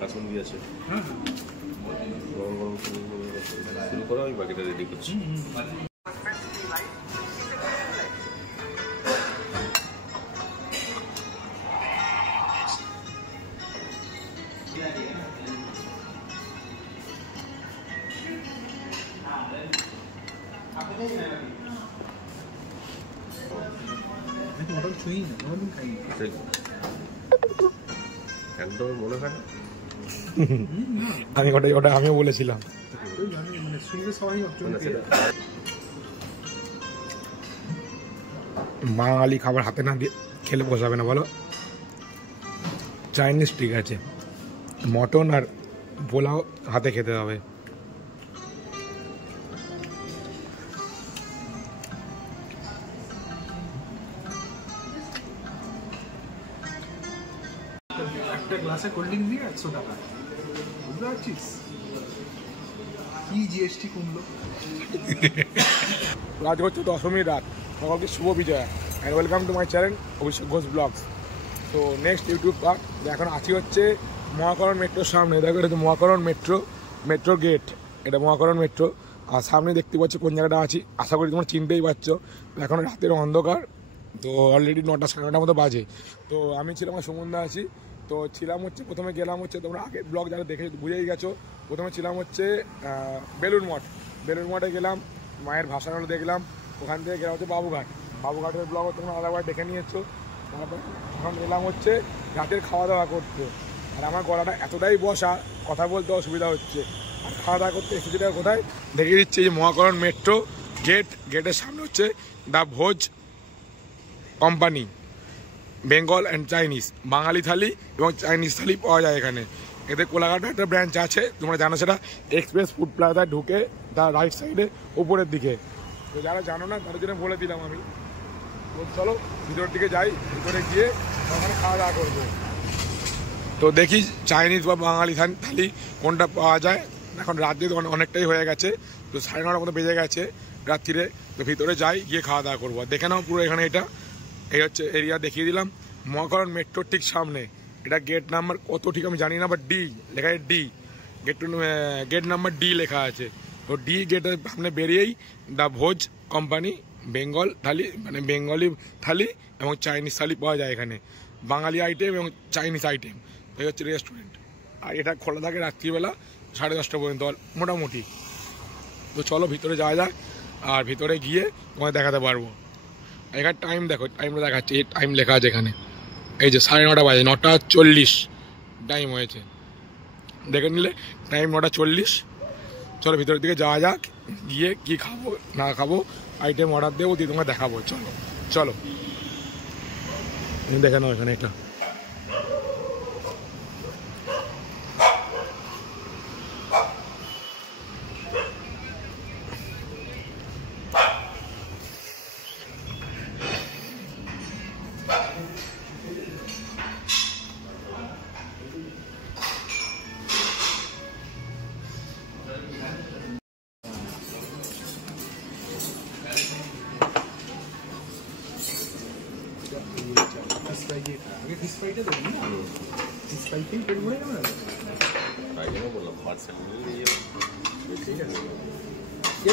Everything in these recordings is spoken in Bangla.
কাঁচন দিয়েছে গরম গরম শুরু করো, আমি বাকিটা রেডি করছি। মনে হয় না আমি ওটা আমিও বলেছিলাম। বাঙালি খাবার হাতে না দিয়ে খেলে বসাবে না বলো। চাইনিজ ঠিক আছে, মটন আর পোলাও হাতে খেতে হবে। একটা গ্লাসে কোল্ড ড্রিঙ্ক দিয়ে 100 টাকা, বুঝতে পারছিস? কি জিএসটি কমলো। আজ হচ্ছে দশমীর রাত, সকলকে শুভ Bijoya and welcome to my channel Abhishek Ghosh vlogs. তো নেক্সট ইউটিউব পার্ট এখন আছি হচ্ছে মহাকরণ মেট্রোর সামনে। দেখো এটা হচ্ছে মহাকরণ মেট্রো গেট, এটা মহাকরণ মেট্রো। আর সামনে দেখতে পাচ্ছ কোন জায়গাটা আছি, আশা করি তোমরা চিনতেই পারছো। এখন রাতের অন্ধকার, তো অলরেডি 9টা সাড়ে 9টার মতো বাজে। তো আমি ছিলাম আর সুমনদা আছি। তো ছিলাম হচ্ছে প্রথমে গেলাম হচ্ছে, তোমরা আগের ব্লগ যারা দেখে বুঝেই গেছো, প্রথমে ছিলাম হচ্ছে বেলুড় মঠে গেলাম, মায়ের ভাসানগুলো দেখলাম। ওখান থেকে গেলাম হচ্ছে বাবুঘাটের ব্লগ তোমরা আলাদাবার দেখে নিয়েছো। তারপর এখন এলাম হচ্ছে রাতের খাওয়া দাওয়া করতে। আর আমার গলাটা এতটাই বসা, কথা বলতে অসুবিধা হচ্ছে। আর খাওয়া দাওয়া করতে এসেছিটা কোথায় দেখে দিচ্ছে, যে মহাকরণ মেট্রো গেটের সামনে হচ্ছে দ্য ভোজ কোম্পানি, বেঙ্গল অ্যান্ড চাইনিজ, বাঙালি থালি এবং চাইনিজ থালি পাওয়া যায় এখানে। এদের কোলাঘাটে একটা ব্রাঞ্চ আছে, তোমরা জানো সেটা এক্সপ্রেস ফুড প্লাজায় ঢুকে তার রাইট সাইডে উপরের দিকে। তো যারা জানো না তাদের জন্য বলে দিলাম আমি। তো চলো ভিতরের দিকে যাই, ভিতরে গিয়ে ওখানে খাওয়া দাওয়া করবো। তো দেখি চাইনিজ বা বাঙালি থালি কোনটা পাওয়া যায়। এখন রাত দিয়ে অনেকটাই হয়ে গেছে, তো 9:30 মতো বেজে গেছে রাত্রিরে। তো ভিতরে যাই, গিয়ে খাওয়া দাওয়া করবো। দেখে নাও পুরো এখানে, এটা এই হচ্ছে এরিয়া দেখিয়ে দিলাম। মহাকরণ মেট্রোর ঠিক সামনে, এটা গেট নাম্বার কত ঠিক আমি জানি না, বাট ডি লেখা আছে, ডি গেট নাম্বার ডি লেখা আছে। তো ডি গেটের সামনে বেরিয়েই দ্য ভোজ কোম্পানি, বেঙ্গল থালি মানে বেঙ্গলি থালি এবং চাইনিজ থালি পাওয়া যায় এখানে, বাঙালি আইটেম এবং চাইনিজ আইটেম। এই হচ্ছে রেস্টুরেন্ট। আর এটা খোলা থাকে রাত্রিবেলা 10:30 পর্যন্ত মোটামুটি। তো চলো ভিতরে যাওয়া যাক, আর ভিতরে গিয়ে তোমায় দেখাতে পারবো। এখানে টাইম দেখো, টাইমটা দেখাচ্ছে, এই টাইম লেখা আছে এখানে, এই যে 9:30 বাজে, 9:40 টাইম হয়েছে, দেখে নিলে টাইম 9:40। চলো ভিতরের দিকে যাওয়া যাক, গিয়ে কি খাবো না খাবো আইটেম অর্ডার দেবো, দিয়ে তোমাকে দেখাবো। চলো দেখে নাও এখানে এটা।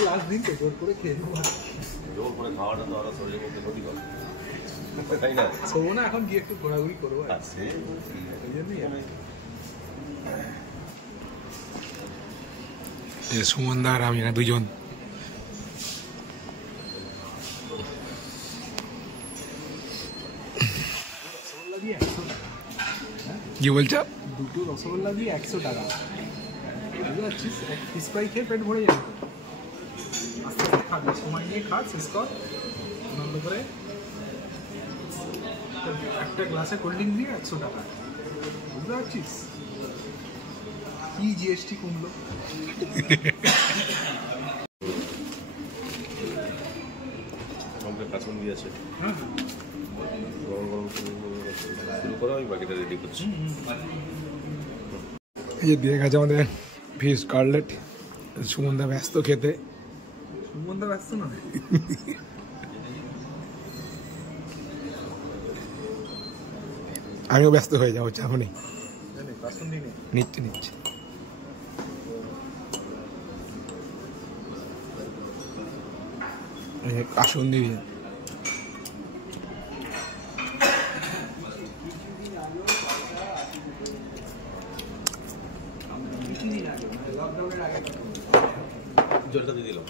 লাস্ট দিন তো জোর করে খেয়ে নেবো, জোর করে খাওয়াটা তো আরো শরীরের মধ্যে ক্ষতিকর, তাই না? শোবো না, এখন গিয়ে একটু ঘোরাঘুরি করবো। সুমনদা আর আমি দুজন। কি বলছো? দুটো রসগোল্লা দিয়ে 100 টাকা, বুঝতে পারছিস? এক পিস ফ্রাই খেয়ে পেট ভরে যাবে। আস্তে আস্তে খাবি, সময় নিয়ে খা, শেষ কর আনন্দ করে। একটা গ্লাসে কোল্ড ড্রিঙ্ক দিয়ে 100 টাকা, বুঝতে পারছিস? কি জিএসটি কমলো। কাঁচন দিয়েছে গরম গরম শুরু করো, আমি বাকিটা রেডি করছি। এই যে দিয়ে গেছে আমাদের ফিশ কাটলেট। সুমনদা ব্যস্ত খেতে। সুমনদা ব্যস্ত না, আমিও ব্যস্ত হয়ে যাবো, চাপ নেই। কাসুন্দি নেই। নিচ্ছে কাসুন্দি দিয়ে জলটা দিয়ে দিলাম।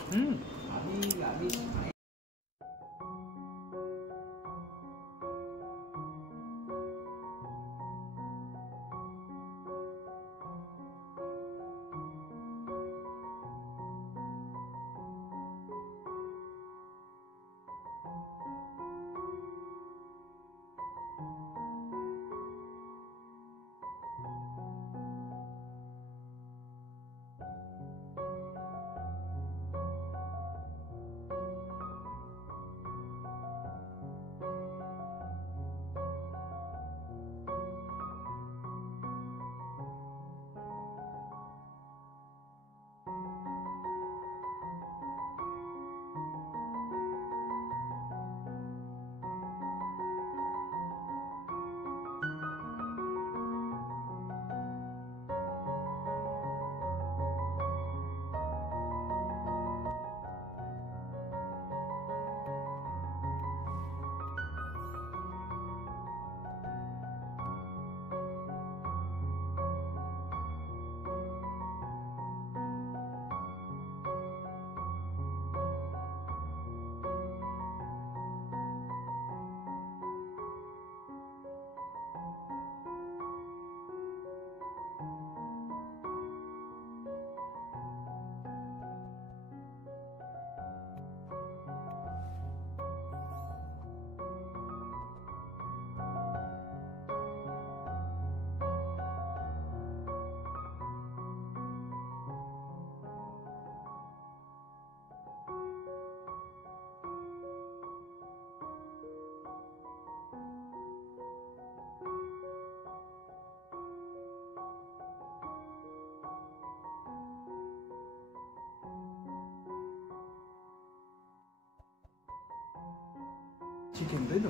চিকেন তাই তো?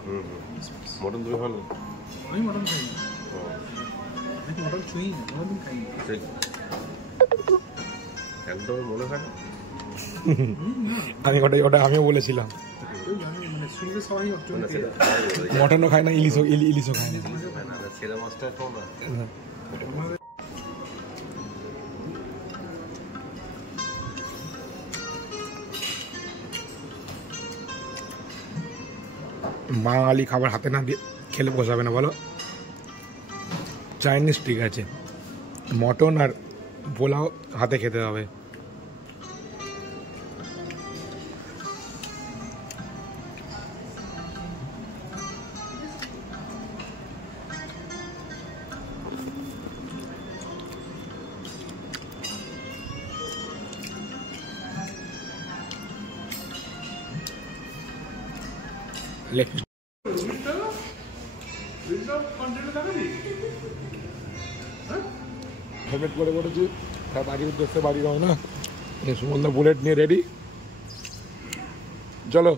মটন তুমি ভালো? আমি মটন খাই না, আমি মটন ছুঁই না, কোনোদিন খাই না। একদম মনে হয় না। আমি ওটা আমিও বলেছিলাম। মানে শুনলে সবাই মটনও খায় না, ইলিশও খায় না। ছেলে মাছটা খাও না। বাঙালি খাবার হাতে না দিয়ে খেলে পোষাবে না বলো। চাইনিজ ঠিক আছে, মটন আর পোলাও হাতে খেতে হবে। হেলমেট পরে পড়েছি, বাড়ির উদ্দেশ্যে বাড়ি যাও না। সুমন্দা বুলেট নিয়ে রেডি, চলো।